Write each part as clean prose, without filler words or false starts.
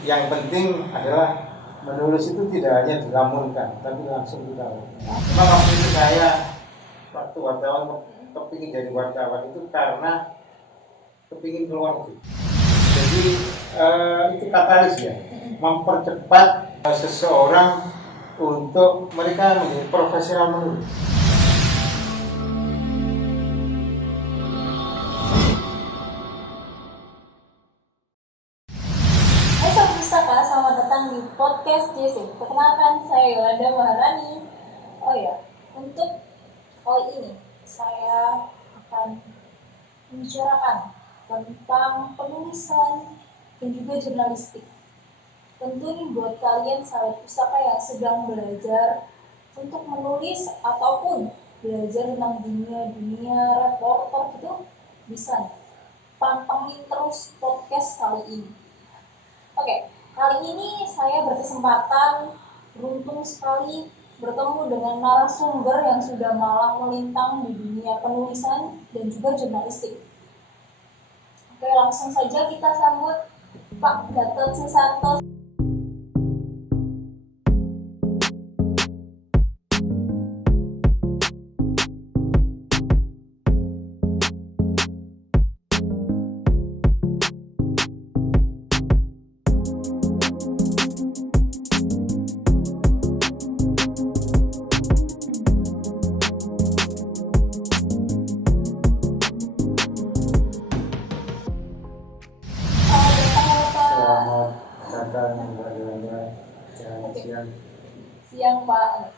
yang penting adalah menulis itu tidak hanya dilamunkan, tapi langsung kita. Cuma waktu itu saya waktu wartawan kepingin jadi wartawan itu karena kepingin keluar negeri. Jadi itu katalis ya, mempercepat seseorang untuk mereka menjadi profesional menulis. Selamat datang di podcast JC. Perkenalkan, saya Yolanda Maharani. Oh ya, untuk kali ini saya akan membicarakan tentang penulisan dan juga jurnalistik. Tentu ini buat kalian sahabat pustaka yang sedang belajar untuk menulis ataupun belajar tentang dunia reporter gitu, bisa pantengin terus podcast kali ini. Oke, kali ini saya berkesempatan beruntung sekali bertemu dengan narasumber yang sudah malang melintang di dunia penulisan dan juga jurnalistik. Oke, langsung saja kita sambut Pak Gatot Susanto. Siang Pak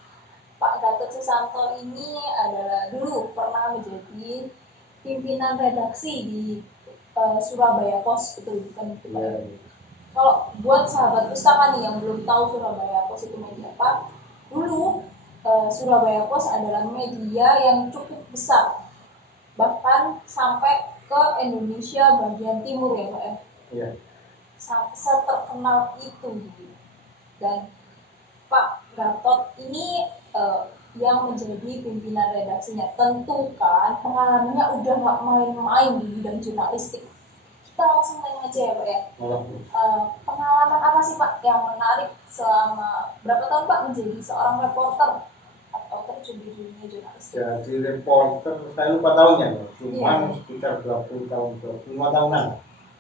Gatot Susanto ini adalah dulu pernah menjadi pimpinan redaksi di Surabaya Post, betul bukan? Yeah. Kalau buat sahabat pustaka nih yang belum tahu Surabaya Post itu media apa, dulu Surabaya Post adalah media yang cukup besar, bahkan sampai ke Indonesia bagian timur ya Pak ya. Yeah. Seterkenal itu gitu. Dan Pak Gatot ini yang menjadi pimpinan redaksinya, tentu kan pengalamannya udah gak main-main di bidang jurnalistik. Kita langsung tanya aja ya Pak ya. Pengalaman apa sih Pak yang menarik selama berapa tahun Pak menjadi seorang reporter atau terjun di dunia jurnalistik? Jadi reporter, saya lupa tahunnya, cuma sekitar 20 tahun, 25 tahunan.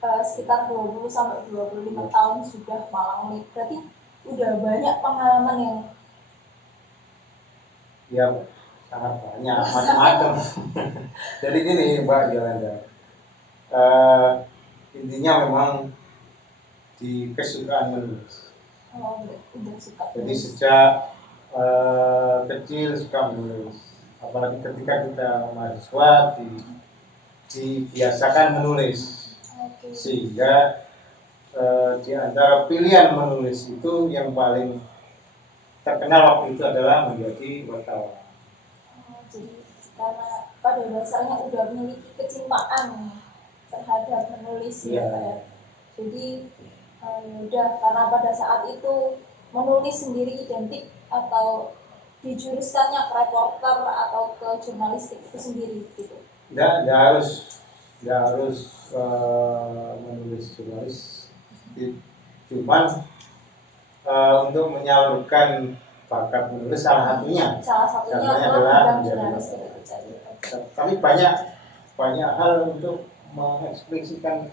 Sekitar 20 sampai 25 tahun sudah malang nih. Berarti udah banyak pengalaman yang ya sangat banyak, macam-macam. Jadi gini Mbak Yolanda, intinya memang di kesukaan menulis. Udah suka. Jadi sejak kecil suka menulis, apalagi ketika kita mahasiswa dibiasakan menulis. Sehingga di antara pilihan menulis itu yang paling terkenal waktu itu adalah menjadi wartawan. Jadi karena pada dasarnya udah memiliki kecintaan terhadap menulis ya Pak ya. Jadi udah karena pada saat itu menulis sendiri identik atau dijuruskannya ke reporter atau ke jurnalistik itu sendiri gitu. Nggak harus menulis jurnalis, cuman untuk menyalurkan bakat menulis salah satunya adalah jurnalistik. Tapi banyak hal untuk mengekspresikan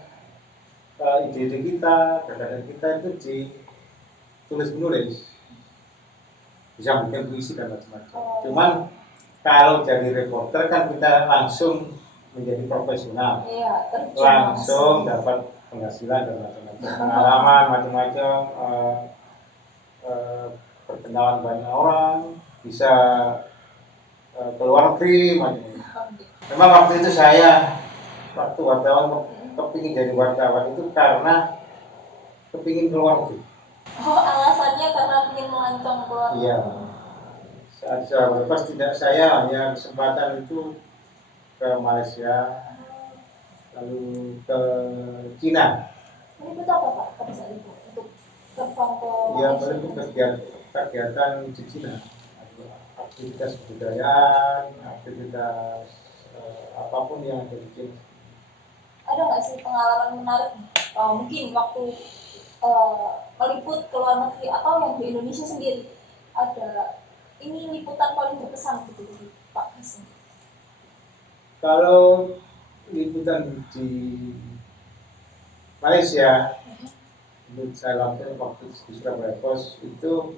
ide-ide kita, gagasan kita itu ditulis menulis. Bisa mungkin puisi dan macam-macam. Cuman kalau jadi reporter kan kita langsung menjadi profesional, langsung dapat penghasilan dan macam-macam, pengalaman macam-macam, perkenalan banyak orang, bisa keluar negeri macam-macam. Memang waktu itu saya waktu wartawan kepingin jadi wartawan itu karena kepingin keluar negeri. Alasannya karena ingin melancong keluar negeri. Iya. Saat saya bebas saya hanya kesempatan itu ke Malaysia, lalu ke Cina. Ini betul apa Pak pada saat itu untuk terbang ke Malaysia? Ya, itu kegiatan di Cina, aktivitas kebudayaan, aktivitas apapun yang ada di Cina. Ada nggak sih pengalaman menarik mungkin waktu meliput ke luar negeri atau yang di Indonesia sendiri, ada ini liputan paling berkesan gitu dari Pak Hasim? Kalau liputan di Malaysia, itu saya lakukan waktu di Surabaya Post itu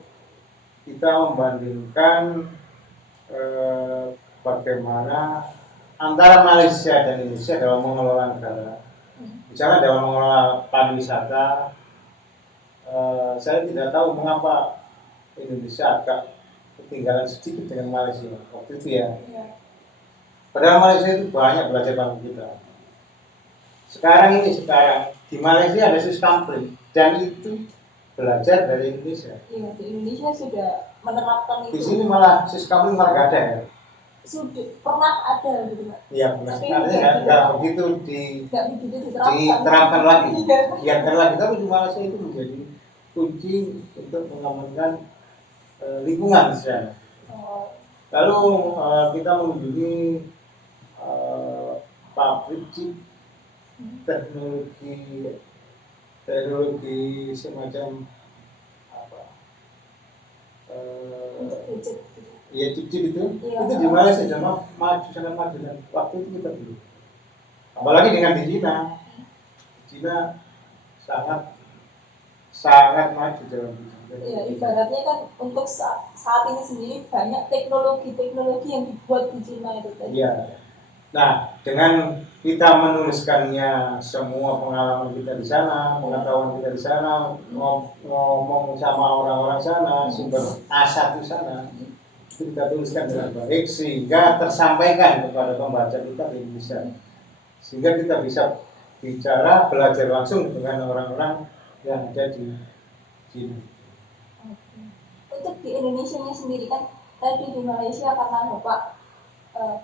kita membandingkan bagaimana antara Malaysia dan Indonesia dalam mengelola negara. Misalnya dalam mengelola pariwisata, saya tidak tahu mengapa Indonesia agak ketinggalan sedikit dengan Malaysia waktu itu ya. Padahal Malaysia itu banyak belajar dari kita. Sekarang di Malaysia ada sistem print dan itu belajar dari Indonesia. Iya, di Indonesia sudah menerapkan itu. Di sini malah sistem print malah gak ada ya. Sudah pernah ada gitu Pak. Iya, artinya nggak begitu diterapkan lagi, giatkan lagi. Tapi di Malaysia itu menjadi kunci untuk mengamankan lingkungan di sana. Lalu kita mengunjungi pabrik chip, teknologi semacam apa? Iya, chip-chip itu di Malaysia sangat maju dan waktu itu kita belum. Apalagi dengan di China sangat maju dalam itu. Iya, ibaratnya kan untuk saat ini sendiri banyak teknologi yang dibuat di China itu tadi. Iya. Nah, dengan kita menuliskannya semua pengalaman kita di sana, pengetahuan kita di sana, ngomong sama orang-orang sana, sumber A1 sana, itu kita tuliskan dengan baik sehingga tersampaikan kepada pembaca kita di Indonesia. Sehingga kita bisa bicara, belajar langsung dengan orang-orang yang ada di sini. Untuk di Indonesia sendiri kan tadi di Malaysia karena Bapak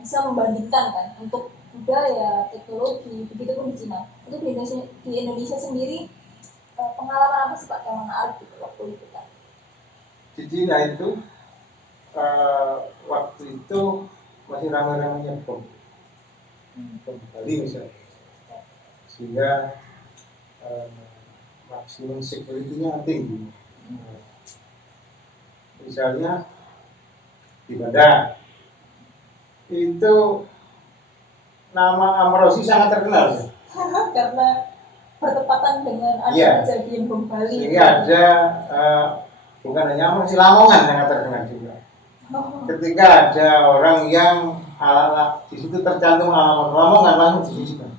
bisa membandingkan kan untuk budaya, teknologi, begitupun di Cina. Untuk di Indonesia sendiri pengalaman apa sih Pak yang menarik gitu waktu itu kan? Di Cina itu waktu itu masih ramai-ramainya bom Bali misalnya, sehingga maksimum security-nya tinggi. Misalnya di Bandar itu nama Amrozi sangat terkenal ya. Karena bertepatan dengan ada kejadian bom Bali. Sehingga ada bukan hanya Amrozi, Lamongan sangat terkenal juga. Ketika ada orang yang di situ tercantum alamat Lamongan langsung disisikan.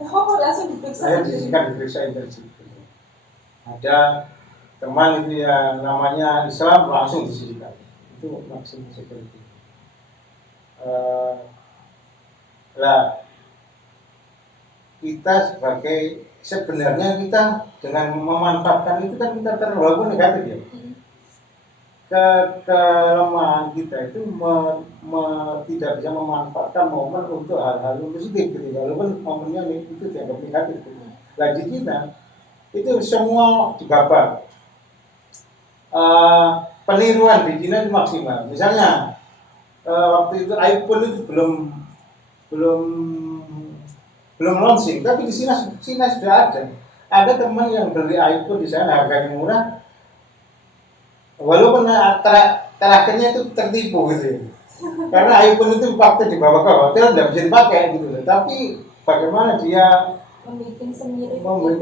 Langsung diperiksa. Diperiksa intensif. Ada teman itu yang namanya Islam langsung disisikan. Itu maksimum security. Kita sebenarnya kita dengan memanfaatkan itu kan kita terlalu negatif ya. Kelemahan kita itu tidak bisa memanfaatkan momen untuk hal-hal yang positif gitu. Walaupun momennya itu dianggap negatif gitu. Nah di kita itu semua dibabat. Peniruan di China itu maksimal. Misalnya waktu itu iPhone itu belum launching, tapi di China sudah ada. Ada teman yang beli iPhone di sana harganya murah, walaupun terakhirnya itu tertipu gitu ya. Karena iPhone itu waktu dibawa ke hotel tidak bisa dipakai gitu. Tapi bagaimana dia membuat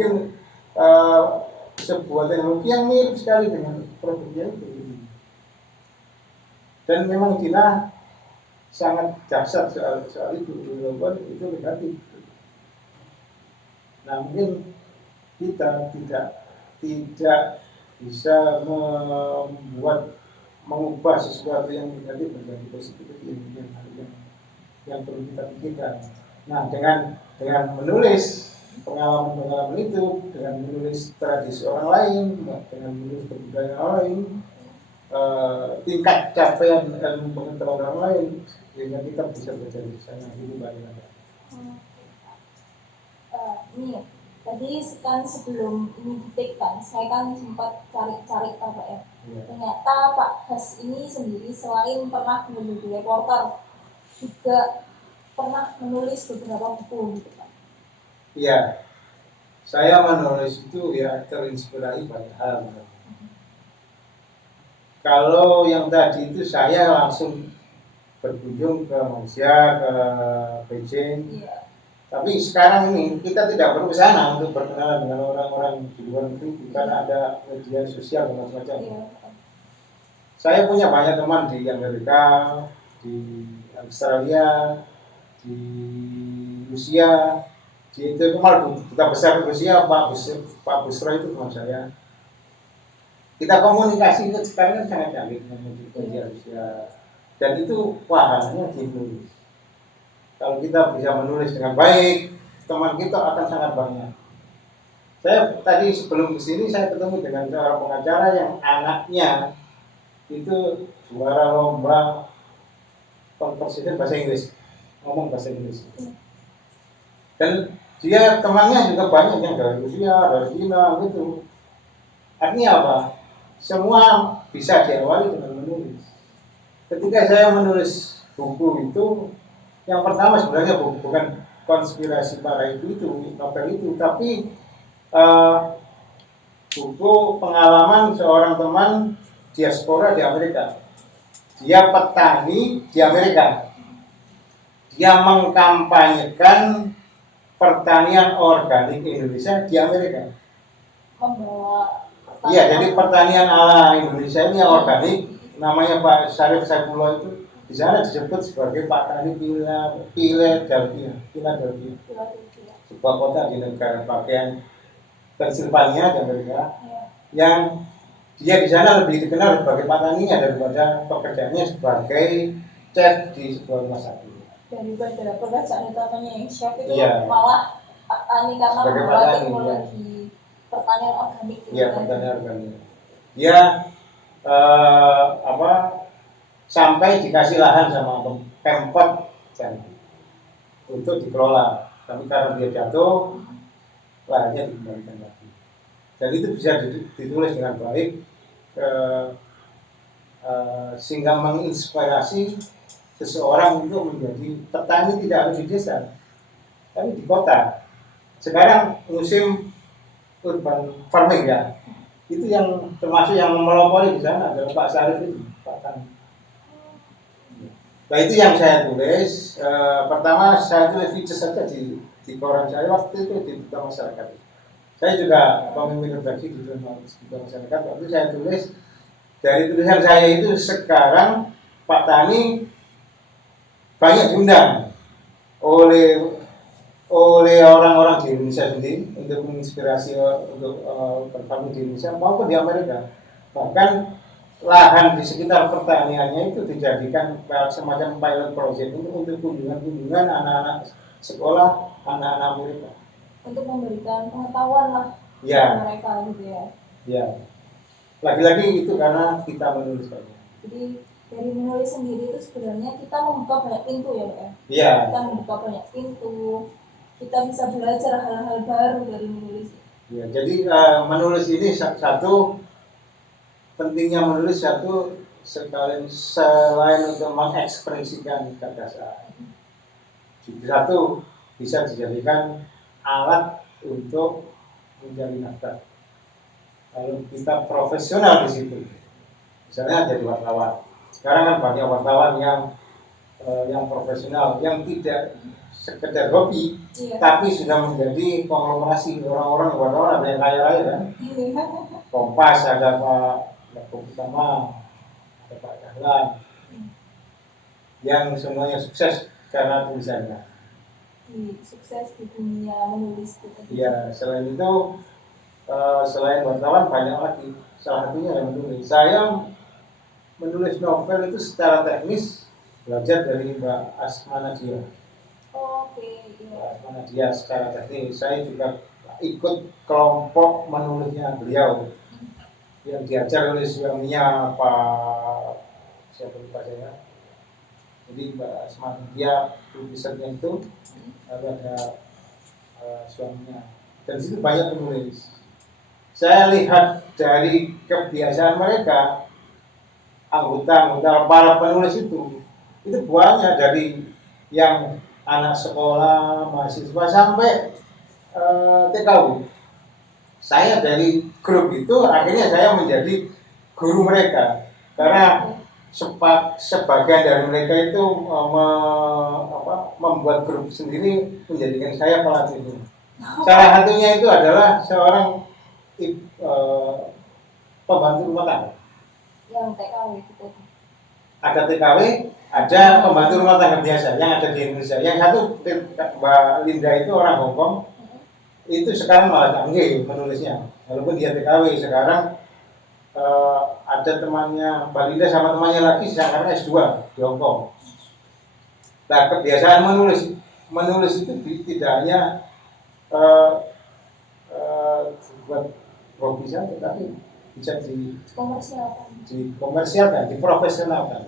sebuah teknologi yang mirip sekali dengan produknya itu. Dan memang China sangat dahsyat soal itu, walaupun itu negatif. Nah mungkin kita tidak bisa mengubah sesuatu yang negatif menjadi positif, yang perlu kita pikirkan. Nah dengan menulis pengalaman itu, dengan menulis tradisi orang lain, dengan menulis kebudayaan orang lain, tingkat capaian ilmu pengetahuan orang lain, sehingga kita bisa belajar di sana. Itu banyak. Ini tadi kan sebelum ini ditikkan, saya kan sempat cari-cari Pak ya. Ternyata Pak Has ini sendiri selain pernah menjadi reporter, juga pernah menulis beberapa buku gitu Pak. Iya, Saya menulis itu ya terinspirasi banyak hal. Kalau yang tadi itu saya langsung berkunjung ke Malaysia, ke Beijing. Iya. Tapi sekarang ini kita tidak perlu ke sana untuk berkenalan dengan orang-orang di luar negeri karena ada media sosial dan macam-macam. Iya. Saya punya banyak teman di Amerika, di Australia, di Rusia, di itu malah duta besar Rusia Pak Busro itu teman saya. Kita komunikasi itu sekarang kan sangat canggih dengan media sosial dan itu pahalanya ditulis. Kalau kita bisa menulis dengan baik, teman kita akan sangat banyak. Saya tadi sebelum kesini saya ketemu dengan seorang pengacara yang anaknya itu juara lomba konversisi bahasa Inggris, ngomong bahasa Inggris. Dan dia temannya juga banyak yang dari Rusia, dari Cina gitu. Artinya apa? Semua bisa diawali dengan menulis. Ketika saya menulis buku itu, yang pertama sebenarnya bukan konspirasi para itu novel itu, tapi buku pengalaman seorang teman diaspora di Amerika. Dia petani di Amerika. Dia mengkampanyekan pertanian organik Indonesia di Amerika. Membawa Iya, jadi pertanian ala Indonesia ini yang organik, namanya Pak Syarif Saifullah itu di sana disebut sebagai Pak Tani Philadelphia, sebuah kota di negara bagian Pennsylvania di Amerika, yang dia di sana lebih dikenal sebagai Pak Taninya daripada pekerjaannya sebagai chef di sebuah rumah sakit. Daripada pekerjaan utamanya yang chef itu Iya. malah Pak Tani karena Sebagai membawa petani, teknologi pertanian organik. Iya, pertanian organik. Dia sampai dikasih lahan sama Pemkot untuk dikelola, tapi karena dia jatuh lahannya dikembalikan lagi. Dan itu bisa ditulis dengan baik sehingga menginspirasi seseorang untuk menjadi petani tidak harus di desa, tapi di kota. Sekarang musim urban farming ya, itu yang termasuk yang melopori di sana adalah Pak Syarif itu, Pak Tani. Nah itu yang saya tulis. Pertama saya tulis feature saja di koran saya waktu itu di Duta Masyarakat. Saya juga pemimpin redaksi di Duta Masyarakat. Waktu saya tulis dari tulisan saya itu sekarang Pak Tani banyak diundang oleh orang-orang di Indonesia sendiri untuk menginspirasi untuk berfarming di Indonesia maupun di Amerika. Bahkan lahan di sekitar pertaniannya itu dijadikan semacam pilot project untuk kunjungan anak-anak sekolah, anak-anak Amerika. Untuk memberikan pengetahuan lah Ya. mereka gitu ya. Ya. Lagi-lagi itu karena kita menulis banyak. Jadi dari menulis sendiri itu sebenarnya kita membuka banyak pintu ya, Pak ya. Iya. Kita membuka banyak pintu. Kita bisa belajar hal-hal baru dari menulis. Ya, jadi menulis ini satu pentingnya menulis satu selain untuk mengekspresikan gagasan. Jadi satu bisa dijadikan alat untuk mencari nafkah. Kalau kita profesional di situ, misalnya jadi wartawan. Sekarang kan banyak wartawan yang profesional, yang tidak sekedar hobi, Iya. tapi sudah menjadi konglomerasi orang-orang wartawan ada yang kaya-kaya kan. Kompas ada Pak Yakub Utama, ada Pak Dahlan, yang semuanya sukses karena tulisannya. Sukses di dunia menulis gitu. Ya, selain itu, selain wartawan banyak lagi. Salah satunya yang menulis. Saya menulis novel itu secara teknis belajar dari Mbak Asma Nadia. Oke, iya. Mbak Asma Nadia secara teknis. Saya juga ikut kelompok menulisnya beliau yang diajar oleh suaminya Pak siapa lupa saya. Jadi Mbak Asma Nadia tulisannya itu ada suaminya. Dan di situ banyak penulis. Saya lihat dari kebiasaan mereka, anggota para penulis itu banyak dari yang anak sekolah, mahasiswa sampai TKW. saya dari grup itu akhirnya saya menjadi guru mereka karena sebagian dari mereka itu membuat grup sendiri menjadikan saya pelatihnya. Salah satunya itu adalah seorang pembantu rumah tangga. Yang TKW gitu. Ada TKW, ada pembantu rumah tangga biasa yang ada di Indonesia. Yang satu Mbak Linda itu orang Hongkong, itu sekarang malah canggih menulisnya. Walaupun dia TKW sekarang ada temannya Mbak Linda sama temannya lagi sekarang S2 di Hongkong. Nah, kebiasaan menulis itu tidak hanya buat hobi saja, tapi bisa dikomersialkan, diprofesionalkan.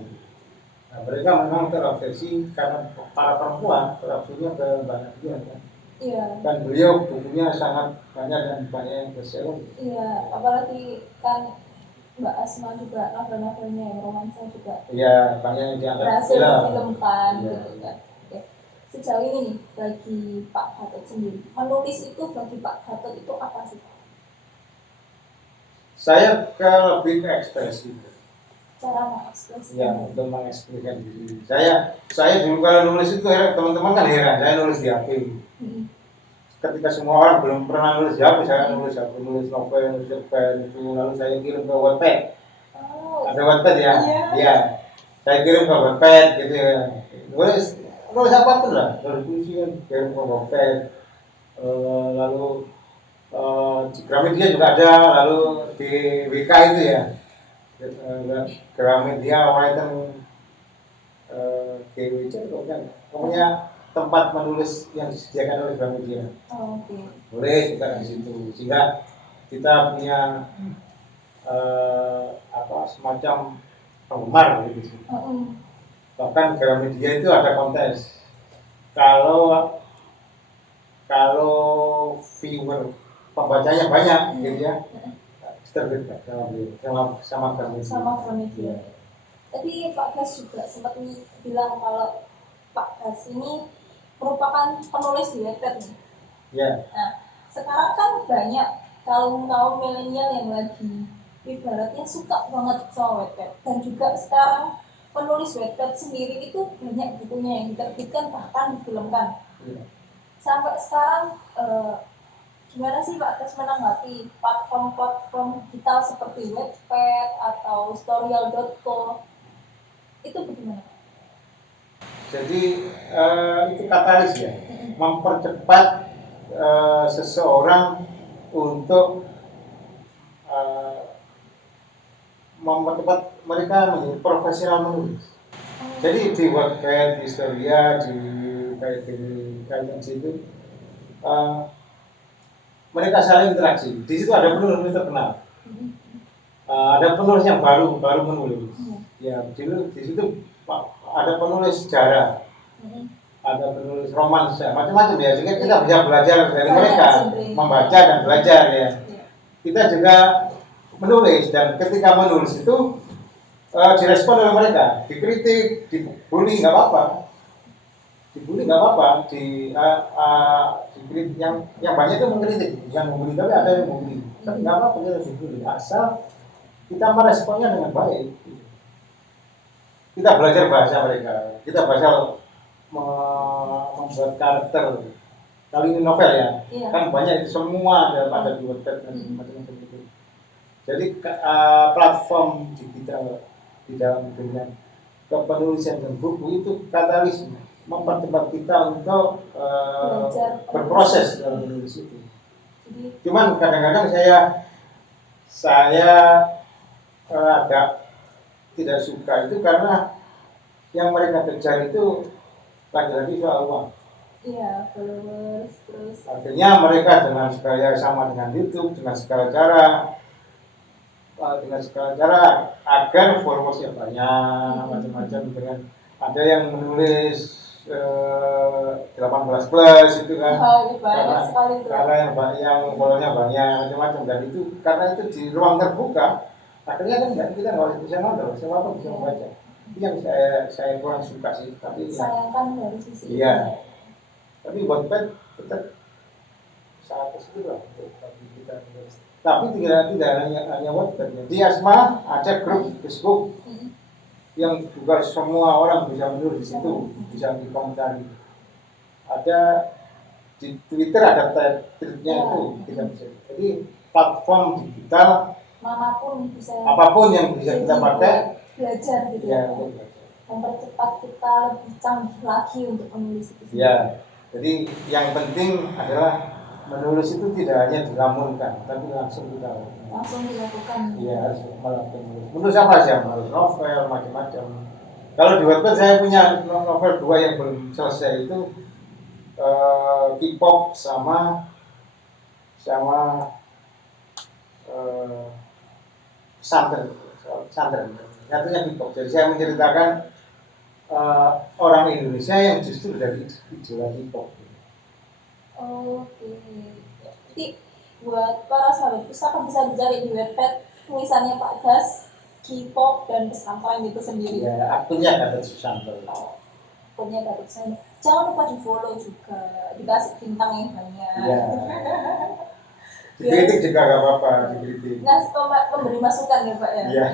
Nah, mereka memang terobsesi karena para perempuan terobsesinya ke banyak dia kan. Iya. Dan beliau bukunya sangat banyak dan banyak yang bestseller. Iya, apalagi kan Mbak Asma juga novel-novelnya yang romansa juga. Iya, banyak yang diangkat berhasil difilmkan ya. Gitu kan. Oke. Sejauh ini nih bagi Pak Gatot sendiri, menulis itu bagi Pak Gatot itu apa sih? Saya lebih ke ekspresi. Cara mengekspresikan. Ya, untuk mengekspresikan diri. Saya dulu kalau nulis itu teman-teman kan heran, saya nulis di HP. Ketika semua orang belum pernah nulis di HP, saya nulis novel, nulis cerpen itu, lalu saya kirim ke Wattpad. Ada Wattpad ya? Iya. Saya kirim ke Wattpad gitu ya. Nulis apa pun lah, nulis puisi kan, kirim ke Wattpad. Lalu di Gramedia juga ada, lalu di WK itu ya. Gramedia, Written, GWC kan, pokoknya tempat menulis yang disediakan oleh Gramedia. Boleh juga di situ, sehingga kita punya semacam penggemar gitu. Bahkan Gramedia itu ada kontes. Kalau viewer pembacanya banyak gitu ya, terbit sama Gramedia. Tadi Pak Gas juga sempat bilang kalau Pak Gas ini merupakan penulis di Wattpad nih. Ya. Nah, sekarang kan banyak kaum milenial yang lagi ibaratnya suka banget sama Wattpad, dan juga sekarang penulis Wattpad sendiri itu banyak bukunya yang diterbitkan bahkan difilmkan. Ya. Sampai sekarang gimana sih Pak Gas menanggapi platform digital seperti Wattpad atau Storyal.co itu bagaimana? Jadi itu katalis ya, mempercepat seseorang untuk mempercepat mereka menjadi profesional menulis. Jadi di Wattpad, di Storia, di situ mereka saling interaksi. Di situ ada penulis terkenal, ada penulis yang baru menulis. Ya, di situ ada penulis sejarah, ada penulis romansa, macam-macam ya. Sehingga kita bisa belajar dari mereka, membaca dan belajar ya. Kita juga menulis, dan ketika menulis itu direspon oleh mereka, dikritik, dibully nggak apa-apa, dikritik yang banyak itu mengkritik, yang membuli, tapi ada yang membuli, tapi nggak apa-apa kita dibully, asal kita meresponnya dengan baik. Kita belajar bahasa mereka, kita belajar membuat karakter. Kali ini novel ya, kan banyak semua ada di Wattpad dan macam-macam itu. Jadi platform digital di dalam dunia kepenulisan dan buku itu katalis mempercepat kita untuk berproses dalam menulis itu. Cuman kadang-kadang saya agak tidak suka itu karena yang mereka kejar itu lagi-lagi soal uang. Iya, terus. Artinya mereka dengan segala sama dengan YouTube, dengan segala cara agar followersnya banyak, macam-macam. Dengan ada yang menulis 18 plus itu kan, karena yang followernya banyak, macam-macam, dan itu karena itu di ruang terbuka. Akhirnya kan kita nggak bisa nonton, siapa pun bisa membaca. Itu yang saya kurang suka sih. Tapi sayangkan dari sisi iya. Tapi Wattpad tetap sangat positif lah untuk kita menulis. Tapi tidak hanya Wattpad. Di Asma ada grup Facebook yang juga semua orang bisa menulis di situ, bisa dikomentari. Ada di Twitter ada tweetnya itu kita bisa. Jadi platform digital manapun bisa, apapun yang bisa kita pakai belajar gitu ya. Mempercepat kita lebih canggih lagi untuk menulis itu. Ya, jadi yang penting adalah menulis itu tidak hanya diramunkan, tapi langsung dilakukan. Iya, harus melakukan. Menulis apa aja? Menulis novel, macam-macam. Kalau di Wattpad saya punya novel 2 yang belum selesai itu K-pop sama santren. Satunya K-pop. Jadi saya menceritakan orang Indonesia yang justru dari idola K-pop. Oke. Jadi buat para sahabat pustaka bisa dicari di Wattpad tulisannya Pak Das, K-pop dan pesantren itu sendiri. Ya, akunnya Gatot Susanto. Akunnya Gatot Susanto. Jangan lupa di follow juga, dikasih bintang yang banyak. Iya. Dikritik juga gak apa-apa, dikritik. Memberi masukan ya Pak ya. Iya.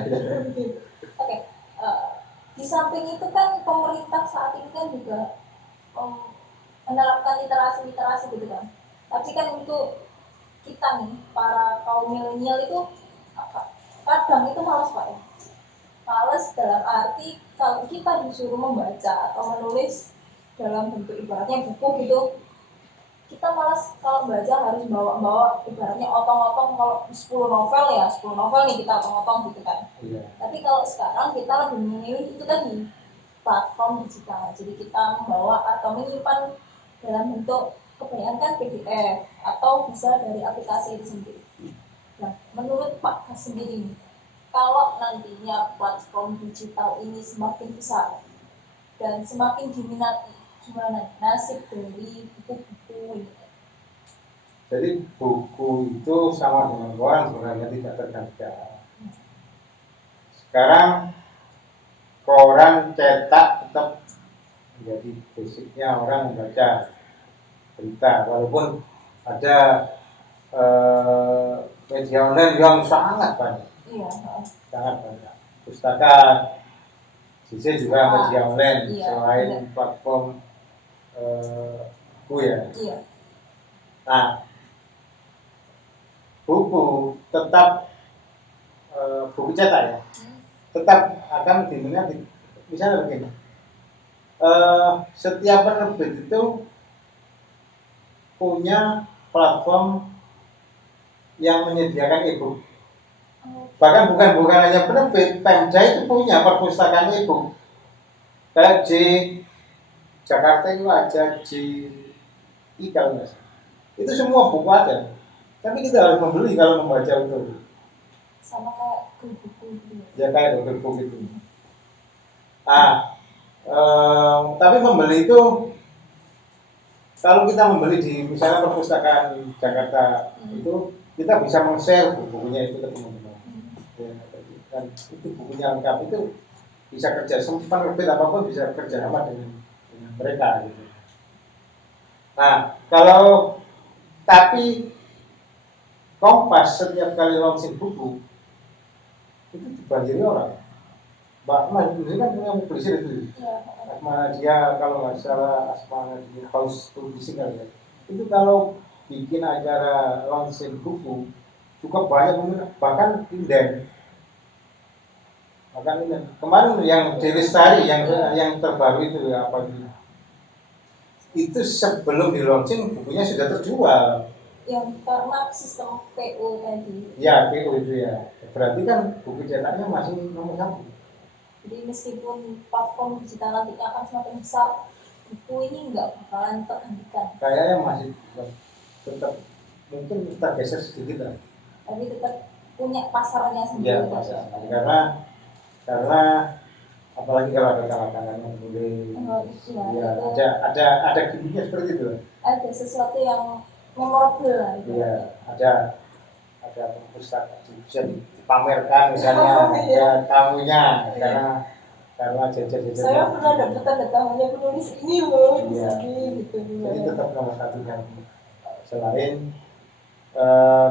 Oke. Di samping itu kan pemerintah saat ini kan juga menerapkan literasi gitu kan. Tapi kan untuk kita nih para kaum milenial itu kadang itu malas Pak ya. Malas dalam arti kalau kita disuruh membaca atau menulis dalam bentuk ibaratnya buku gitu, kita malas kalau baca harus bawa ibaratnya otong-otong. Kalau 10 novel ya 10 novel nih kita otong-otong gitu kan. Iya. Tapi kalau sekarang kita lebih memilih itu tadi platform digital. Jadi kita membawa atau menyimpan dalam bentuk kebanyakan PDF atau bisa dari aplikasi itu sendiri. Nah, menurut Pak Kas sendiri nih, kalau nantinya platform digital ini semakin besar dan semakin diminati, gimana nasib dari buku-buku ini? Jadi buku itu sama dengan koran sebenarnya tidak tergantikan. Sekarang koran cetak tetap menjadi basicnya orang membaca berita, walaupun ada media online yang sangat banyak. Iya. Sangat banyak. Pustaka JC juga media online selain platform buku ya. Iya. Nah, buku tetap buku cetak ya, tetap akan diminati. Misalnya begini, setiap penerbit itu punya platform yang menyediakan e-book. Bahkan bukan hanya penerbit, Pemda itu punya perpustakaan e-book. Kayak di Jakarta itu aja di kalau nggak salah. Itu semua buku ada. Tapi kita harus membeli kalau membaca itu. Sama kayak buku gitu. Ya kayak buku itu. Tapi membeli itu kalau kita membeli di misalnya perpustakaan Jakarta itu kita bisa men-share bukunya itu ke teman-teman. Dan itu bukunya lengkap itu bisa kerja penerbit apapun bisa kerja sama dengan mereka gitu. Nah, tapi Kompas setiap kali launching buku itu dibanjiri orang. Mbak Asma ini kan punya publisher itu. Asma dia kalau nggak salah Asma di House Publishing kali ya. Itu kalau bikin acara launching buku cukup banyak bahkan inden. Kemarin yang Delistari yang terbaru itu apa itu sebelum di launching bukunya sudah terjual. Yang karena sistem PO tadi. Ya, PO itu ya. Berarti kan buku cetaknya masih nomor 1. Jadi meskipun platform digital nanti akan semakin besar, buku ini nggak bakalan tergantikan. Kayaknya masih tetap mungkin tergeser sedikit lah. Tapi tetap punya pasarnya sendiri. Ya, pasar. Karena apalagi kalau ada kalangan yang boleh. Ada gimmicknya seperti itu. Ada sesuatu yang memorable lah. Iya, ada perpustakaan bisa dipamerkan misalnya ya tamunya karena jajan. Saya pernah dapat tanda tamunya penulis ini loh. Iya. Gitu. Jadi tetap nomor 1 yang selain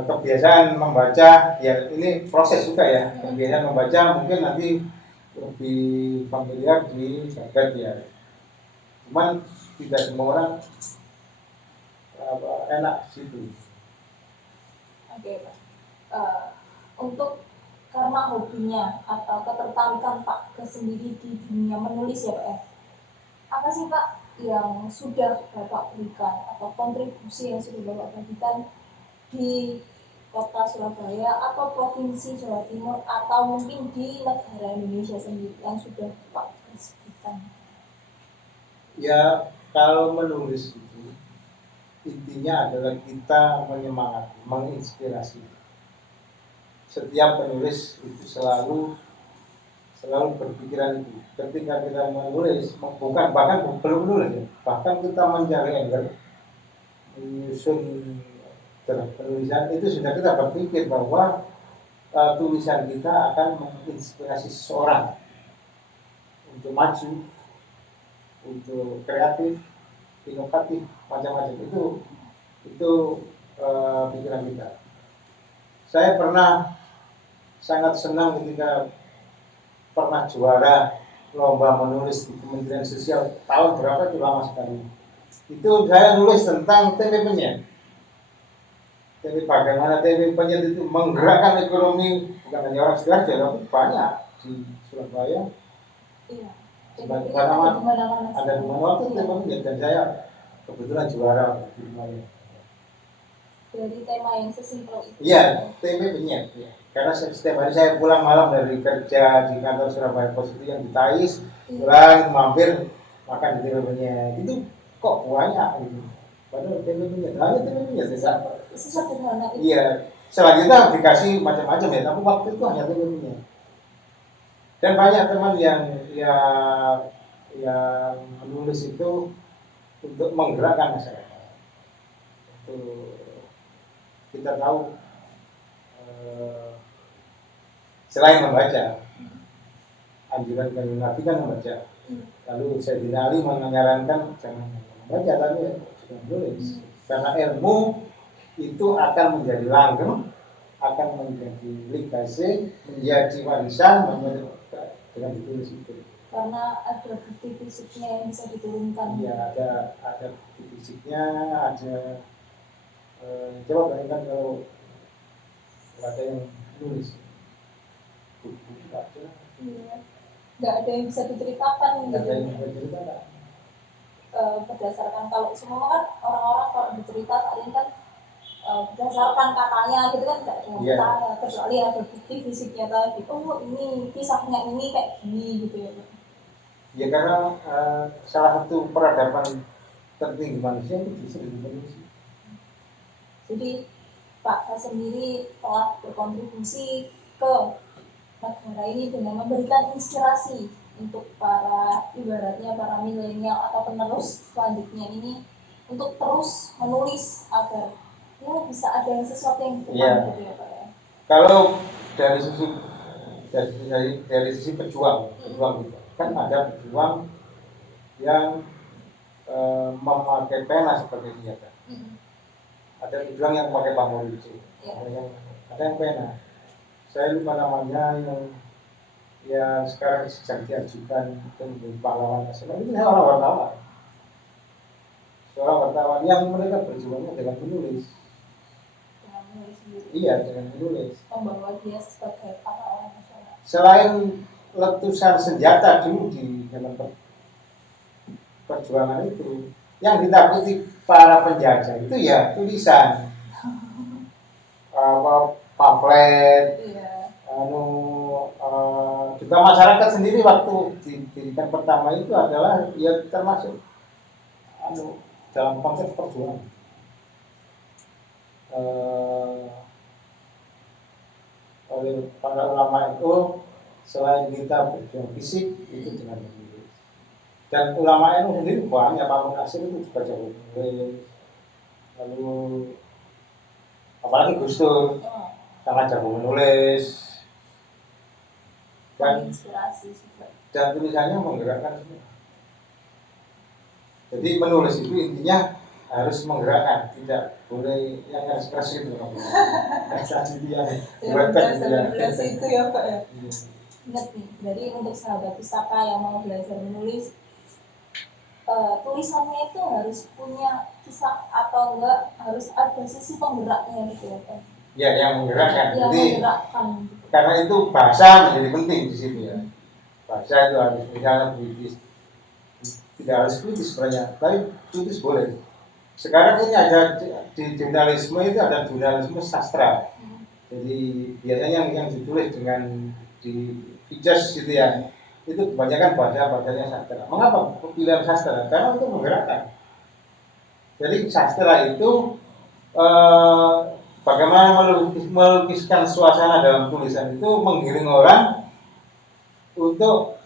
kebiasaan membaca, ya ini proses juga ya, kebiasaan membaca mungkin nanti lebih familiar di jagat ya, cuman tidak semua orang enak di situ. Oke, Pak. Untuk karena hobinya atau ketertarikan Pak sendiri di dunia menulis ya Pak ya, apa sih Pak yang sudah Bapak berikan atau kontribusi yang sudah Bapak berikan di kota Surabaya atau provinsi Jawa Timur atau mungkin di negara Indonesia sendiri yang sudah Bapak berikan? Ya kalau menulis itu intinya adalah kita menyemangati, menginspirasi. Setiap penulis itu selalu berpikiran itu. Ketika kita menulis, bukan bahkan belum menulis ya, bahkan kita mencari angle, menyusun penulisan itu sudah kita berpikir bahwa tulisan kita akan menginspirasi seseorang untuk maju, untuk kreatif, inovatif, macam-macam itu pikiran kita. Saya pernah sangat senang ketika pernah juara lomba menulis di Kementerian Sosial tahun berapa itu, lama sekali. Itu saya nulis tentang tempe penyet. Jadi bagaimana tempe penyet itu menggerakkan ekonomi bukan hanya orang Sidoarjo tapi banyak di Surabaya. Iya. Ada di mana waktu tempe penyet dan saya kebetulan juara di Surabaya. Dari tema yang sesimpel itu. Iya, tempe penyet. Ya. Karena setiap hari saya pulang malam dari kerja di kantor Surabaya Pos itu yang di Tais, pulang mampir makan di tempe penyet. Itu kok banyak gitu. Padahal tempe penyet, hanya tempe penyet ya. Sederhana itu. Iya, selanjutnya dikasih macam-macam ya, tapi waktu itu hanya tempe penyet. Dan banyak teman yang menulis itu untuk menggerakkan masyarakat. Kita tahu selain membaca, anjuran dari Nabi kan membaca. Lalu Sayyidina Ali menyarankan jangan membaca tapi juga menulis. Karena ilmu itu akan menjadi langgeng, akan menjadi legasi, menjadi warisan dengan ditulis itu. Karena ada bukti fisiknya yang bisa diturunkan. Iya, ada bukti fisiknya, ada coba bayangkan kalau ada yang nulis buku baca. Iya. Nggak ada yang bisa diceritakan gitu. Berdasarkan kalau semua kan orang-orang kalau bercerita saat ini kan berdasarkan katanya gitu kan nggak ada yang percaya kecuali ada bukti fisiknya tadi. Oh ini kisahnya ini kayak gini gitu ya. Ya karena salah satu peradaban tertinggi manusia itu justru di Indonesia. Jadi Pak sendiri telah berkontribusi ke negara ini dengan memberikan inspirasi untuk para ibaratnya para milenial atau penerus selanjutnya ini untuk terus menulis agar ya bisa ada sesuatu yang berkembang gitu ya Pak ya. Kalau dari sisi pejuang gitu, kan ada pejuang yang memakai pena sebagai senjata. Ada pejuang yang memakai pamor itu, ada yang pena. Saya lupa namanya yang sekarang sedang diajukan untuk pahlawan nasional. Ini seorang wartawan yang mereka berjuangnya dengan menulis. Iya, dengan menulis. Membawa dia sebagai pahlawan nasional. Selain letusan senjata dulu di dalam perjuangan itu, yang ditakuti para penjajah itu ya tulisan, pamflet, juga masyarakat sendiri waktu didirikan pertama itu adalah ya termasuk dalam konteks perjuangan. Oleh para ulama itu selain kita berjuang fisik itu dengan menulis. Dan ulama itu sendiri banyak, Pak Munasir itu juga jago menulis. Lalu apalagi Gus Dur sangat jago menulis. Dan inspirasi juga. Dan tulisannya menggerakkan semua. Jadi menulis itu intinya harus menggerakkan, tidak boleh yang keras-keras itu. Tadi dia yang buatkan dia. belas itu ya Pak ya. Iya. Ingat nih, jadi untuk sahabat pustaka yang mau belajar menulis, tulisannya itu harus punya kisah atau enggak harus ada sisi penggeraknya gitu ya Pak. Ya, yang menggerakkan. Yang Jadi menggerakkan. karena itu bahasa menjadi penting di situ ya. Bahasa itu harus misalnya puitis, tidak harus puitis sebenarnya, tapi puitis boleh. Sekarang ini ada di jurnalisme itu ada jurnalisme sastra. Jadi biasanya yang ditulis dengan di ijaz gitu ya, itu kebanyakan bahasanya sastra. Mengapa pilihan sastra? Karena itu menggerakkan. Jadi sastra itu bagaimana melukiskan suasana dalam tulisan itu menggiring orang untuk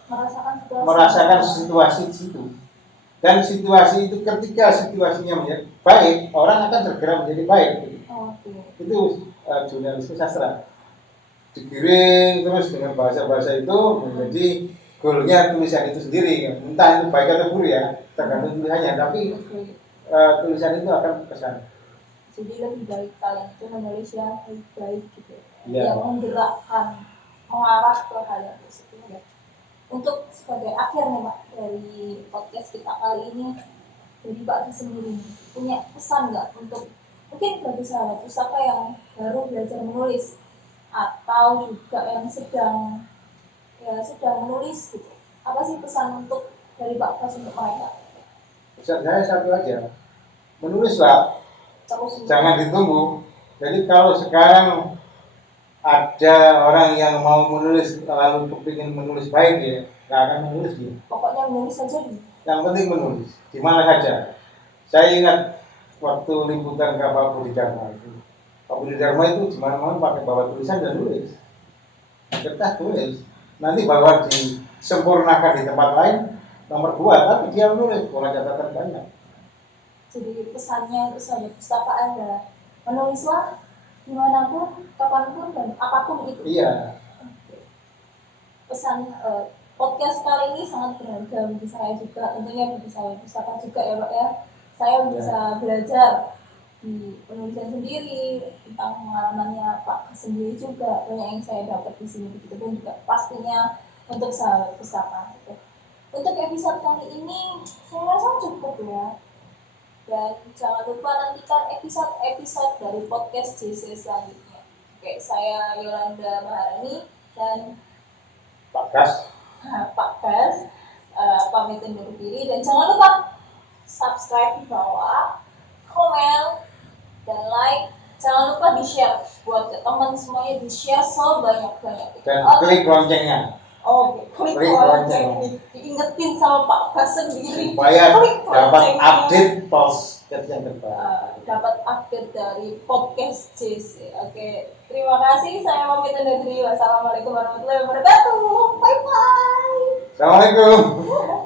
merasakan situasi itu. Dan situasi itu ketika situasinya menjadi baik, orang akan tergerak menjadi baik. Itu jurnalisme sastra. Digiring terus dengan bahasa-bahasa itu menjadi goalnya tulisan itu sendiri. Entah itu baik atau buruk ya, tergantung tulisannya. Tapi tulisan itu akan kesana. Jadi lebih baik kalian itu menulis yang baik gitu, Ya. yang menggerakkan, mengarah ke hal yang positif ya. Untuk sebagai akhir nih Pak dari podcast kita kali ini, jadi Pak sendiri punya pesan nggak untuk mungkin bagi sahabat pustaka yang baru belajar menulis atau juga yang sedang menulis gitu, apa sih pesan untuk dari Pak Kas untuk mereka? Pesan saya satu aja, menulislah. Jangan ditunggu. Jadi kalau sekarang ada orang yang mau menulis lalu kepingin menulis baik ya, nggak akan menulis dia. Pokoknya menulis saja nih. Yang penting menulis, di mana saja. Saya ingat waktu liputan ke Pak Budi Dharma itu. Pak Budi Dharma itu di mana-mana pakai bawa tulisan dan nulis. Kertas tulis. Nanti bawa disempurnakan di tempat lain nomor 2, tapi dia menulis, kurang catatan banyak. Jadi pesannya untuk sahabat pustaka adalah menulislah dimanapun, kapanpun dan apapun itu. Iya. Pesan podcast kali ini sangat berharga bagi saya juga, tentunya bagi sahabat pustaka juga ya Pak ya. Saya bisa belajar di penulisan sendiri tentang pengalamannya Pak sendiri juga, banyak yang saya dapat di sini, begitupun juga pastinya untuk sahabat pustaka. Untuk episode kali ini saya rasa cukup ya. Dan jangan lupa nantikan episode-episode dari podcast JC selanjutnya. Oke, saya Yolanda Maharani dan Pak Kas. Pamit undur diri, dan jangan lupa subscribe di bawah, komen, dan like. Jangan lupa di-share buat ke teman semuanya, di-share sebanyak-banyaknya. Dan klik loncengnya. Oke, klik lonceng, diingetin sama Pak Kas sendiri supaya klik dapat loncengnya. update podcast yang terbaru. Dapat update dari podcast JC. Oke, terima kasih. Saya pamit undur diri. Wassalamualaikum warahmatullahi wabarakatuh. Bye bye. Assalamualaikum.